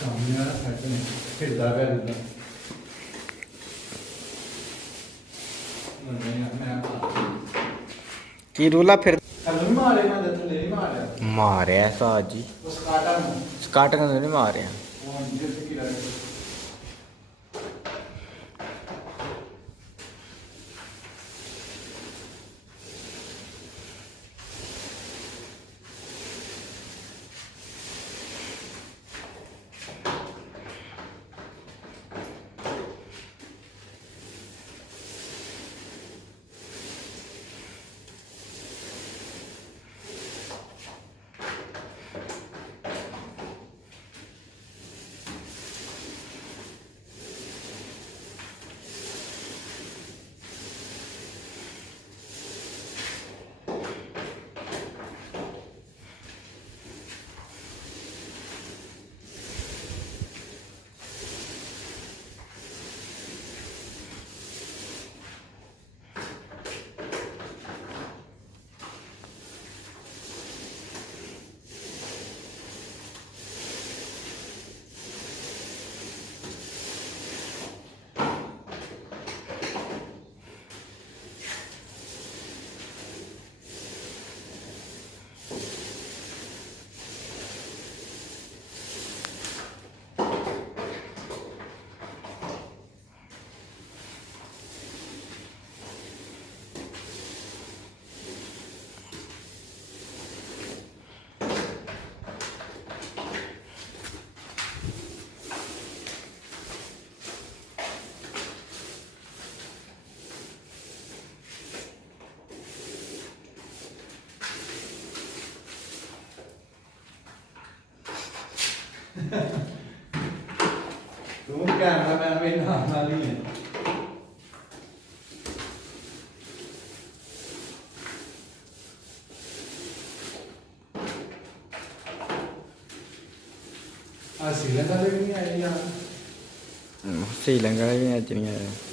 ਸਾਹਮਣੇ ਆ ਸੱਟ ਨੇ ਫਿਰਦਾ ਪਿਆ ਜਿੱਦਾਂ ਕੀ ਰੋਲਾ ਫਿਰ ਥੱਲੇ ਮਾਰੇ ਮੈਂ ਤਾਂ ਥੱਲੇ ਨਹੀਂ ਮਾਰਿਆ ਮਾਰਿਆ ਸਾਜ ਜੀ ਉਸ ਕਾਟਾ ਨੂੰ ਸਕਾਟਿੰਗ ਨੂੰ ਨਹੀਂ ਮਾਰਿਆ ਉਹ ਜਿੱਥੇ ਕੀ ਲੱਗੇ ਤੂੰ ਕਹਿਣਾ ਮੈਂ ਮੇਰੇ ਨਾਲ ਹੀ ਹੈ ਆ ਸੀਲਾ ਤਾਂ ਨਹੀਂ ਆਈ ਯਾਰ ਸ੍ਰੀਲੰਕਾ ਵੀ ਅੱਜ ਨਹੀਂ ਆਇਆ